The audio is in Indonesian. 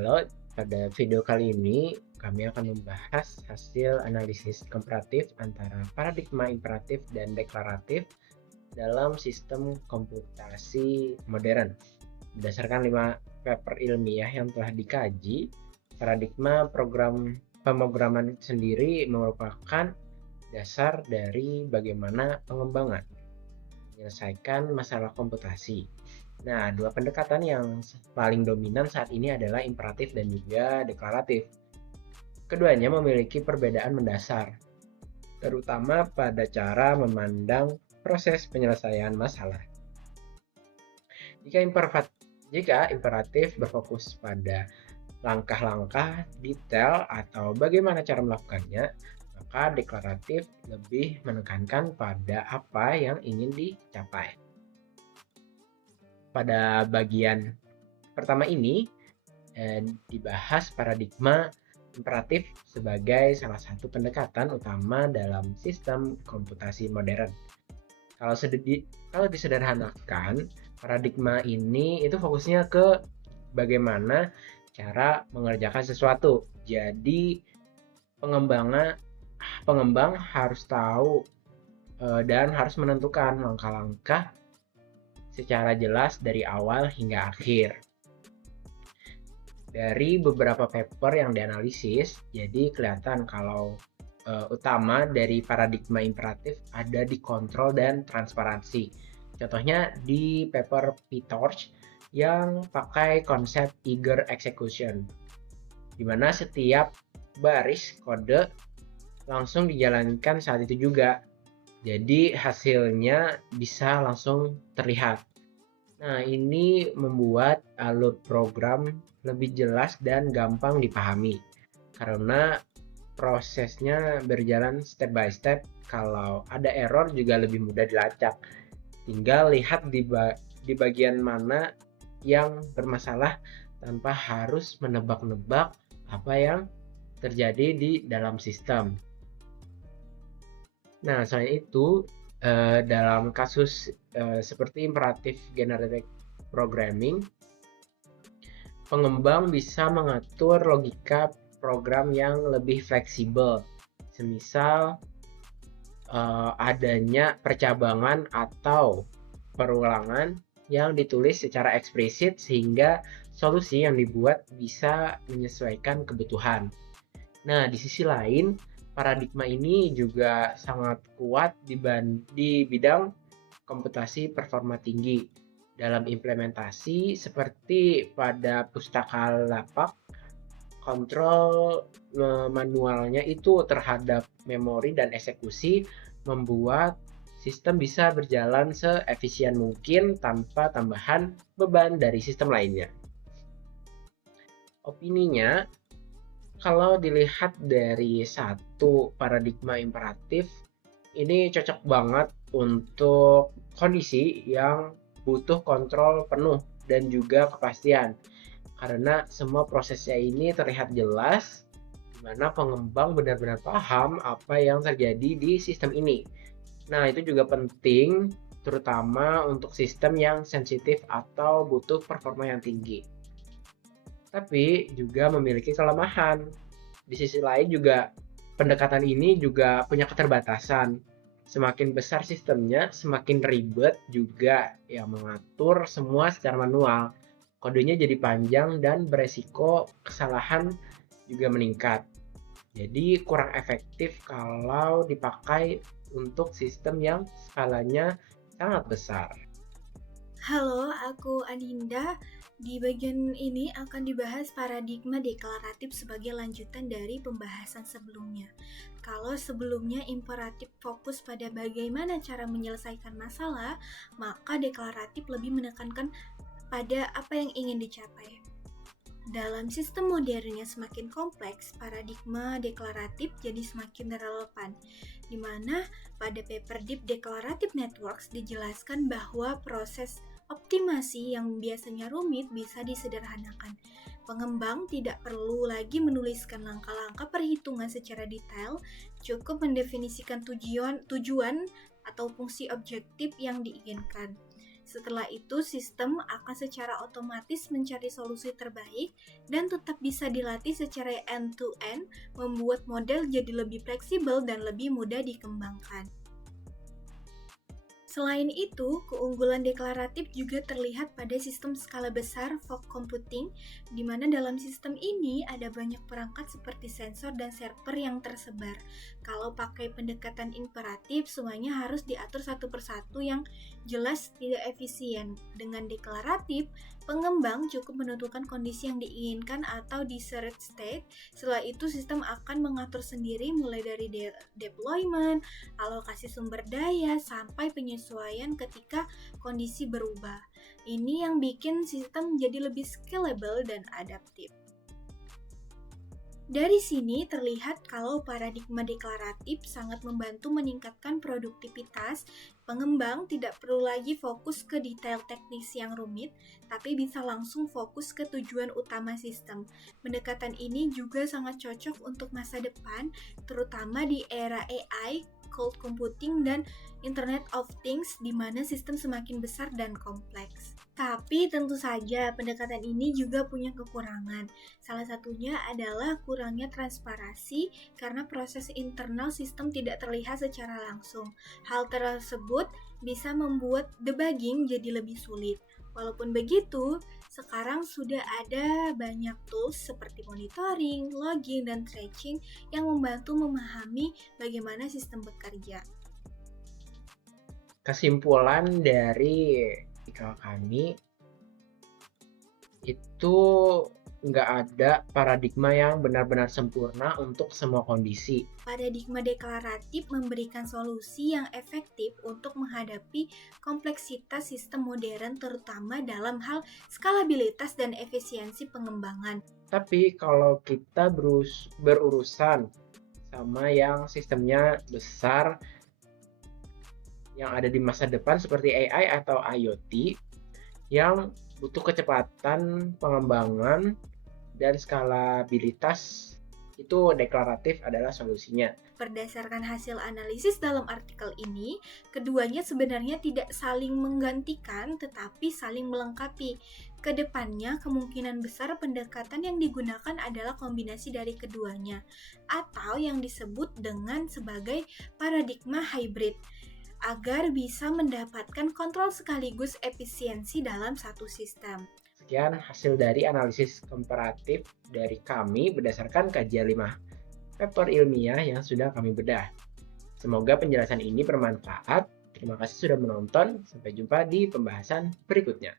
Halo, pada video kali ini kami akan membahas hasil analisis komparatif antara paradigma imperatif dan deklaratif dalam sistem komputasi modern. Berdasarkan 5 paper ilmiah yang telah dikaji, paradigma pemrograman sendiri merupakan dasar dari bagaimana pengembangan menyelesaikan masalah komputasi. Nah, dua pendekatan yang paling dominan saat ini adalah imperatif dan juga deklaratif. Keduanya memiliki perbedaan mendasar, terutama pada cara memandang proses penyelesaian masalah. Jika imperatif berfokus pada langkah-langkah detail atau bagaimana cara melakukannya, maka deklaratif lebih menekankan pada apa yang ingin dicapai. Pada bagian pertama ini dibahas paradigma imperatif sebagai salah satu pendekatan utama dalam sistem komputasi modern. Kalau disederhanakan, paradigma ini itu fokusnya ke bagaimana cara mengerjakan sesuatu. Jadi pengembang harus tahu dan harus menentukan langkah-langkah secara jelas dari awal hingga akhir. Dari beberapa paper yang dianalisis, jadi kelihatan kalau utama dari paradigma imperatif ada di kontrol dan transparansi. Contohnya di paper PyTorch yang pakai konsep eager execution, di mana setiap baris kode langsung dijalankan saat itu juga. Jadi hasilnya bisa langsung terlihat. Nah, ini membuat alur program lebih jelas dan gampang dipahami karena prosesnya berjalan step by step. Kalau ada error juga lebih mudah dilacak. Tinggal lihat di bagian mana yang bermasalah tanpa harus menebak-nebak apa yang terjadi di dalam sistem. Nah, selain itu, dalam kasus seperti imperatif generative programming, pengembang bisa mengatur logika program yang lebih fleksibel, semisal adanya percabangan atau perulangan yang ditulis secara eksplisit sehingga solusi yang dibuat bisa menyesuaikan kebutuhan. Nah, di sisi lain, paradigma ini juga sangat kuat di bidang komputasi performa tinggi. Dalam implementasi seperti pada pustaka lapak, kontrol manualnya itu terhadap memori dan eksekusi membuat sistem bisa berjalan seefisien mungkin tanpa tambahan beban dari sistem lainnya. Opininya, kalau dilihat dari satu paradigma imperatif, ini cocok banget untuk kondisi yang butuh kontrol penuh dan juga kepastian. Karena semua prosesnya ini terlihat jelas, di mana pengembang benar-benar paham apa yang terjadi di sistem ini. Nah, itu juga penting, terutama untuk sistem yang sensitif atau butuh performa yang tinggi. Tapi juga memiliki kelemahan. Di sisi lain juga pendekatan ini juga punya keterbatasan. Semakin besar sistemnya, semakin ribet juga yang mengatur semua secara manual. Kodenya jadi panjang dan beresiko kesalahan juga meningkat. Jadi kurang efektif kalau dipakai untuk sistem yang skalanya sangat besar. Halo, aku Adinda. Di bagian ini akan dibahas paradigma deklaratif sebagai lanjutan dari pembahasan sebelumnya. Kalau sebelumnya imperatif fokus pada bagaimana cara menyelesaikan masalah, maka deklaratif lebih menekankan pada apa yang ingin dicapai. Dalam sistem modern yang semakin kompleks, paradigma deklaratif jadi semakin relevan, di mana pada paper Deep Declarative Networks dijelaskan bahwa proses optimasi yang biasanya rumit bisa disederhanakan. Pengembang tidak perlu lagi menuliskan langkah-langkah perhitungan secara detail, cukup mendefinisikan tujuan atau fungsi objektif yang diinginkan. Setelah itu, sistem akan secara otomatis mencari solusi terbaik dan tetap bisa dilatih secara end-to-end, membuat model jadi lebih fleksibel dan lebih mudah dikembangkan. Selain itu, keunggulan deklaratif juga terlihat pada sistem skala besar fog computing, di mana dalam sistem ini ada banyak perangkat seperti sensor dan server yang tersebar. Kalau pakai pendekatan imperatif, semuanya harus diatur satu persatu yang jelas tidak efisien. Dengan deklaratif, pengembang cukup menentukan kondisi yang diinginkan atau desired state. Setelah itu, sistem akan mengatur sendiri mulai dari deployment, alokasi sumber daya, sampai penyesuaian ketika kondisi berubah. Ini yang bikin sistem jadi lebih scalable dan adaptif. Dari sini terlihat kalau paradigma deklaratif sangat membantu meningkatkan produktivitas. Pengembang tidak perlu lagi fokus ke detail teknis yang rumit, tapi bisa langsung fokus ke tujuan utama sistem. Pendekatan ini juga sangat cocok untuk masa depan, terutama di era AI, cloud computing, dan Internet of Things, di mana sistem semakin besar dan kompleks. Tapi tentu saja pendekatan ini juga punya kekurangan. Salah satunya adalah kurangnya transparansi karena proses internal sistem tidak terlihat secara langsung. Hal tersebut bisa membuat debugging jadi lebih sulit. Walaupun begitu, sekarang sudah ada banyak tools seperti monitoring, logging, dan tracking yang membantu memahami bagaimana sistem bekerja. Kesimpulan dari artikel kami itu nggak ada paradigma yang benar-benar sempurna untuk semua kondisi. Paradigma deklaratif memberikan solusi yang efektif untuk menghadapi kompleksitas sistem modern, terutama dalam hal skalabilitas dan efisiensi pengembangan. Tapi kalau kita berurusan sama yang sistemnya besar, yang ada di masa depan seperti AI atau IoT, yang butuh kecepatan pengembangan dan skalabilitas, itu deklaratif adalah solusinya. Berdasarkan hasil analisis dalam artikel ini, keduanya sebenarnya tidak saling menggantikan tetapi saling melengkapi. Kedepannya, kemungkinan besar pendekatan yang digunakan adalah kombinasi dari keduanya, atau yang disebut dengan sebagai paradigma hybrid, agar bisa mendapatkan kontrol sekaligus efisiensi dalam satu sistem. Sekian hasil dari analisis komparatif dari kami berdasarkan kajian 5 paper ilmiah yang sudah kami bedah. Semoga penjelasan ini bermanfaat. Terima kasih sudah menonton. Sampai jumpa di pembahasan berikutnya.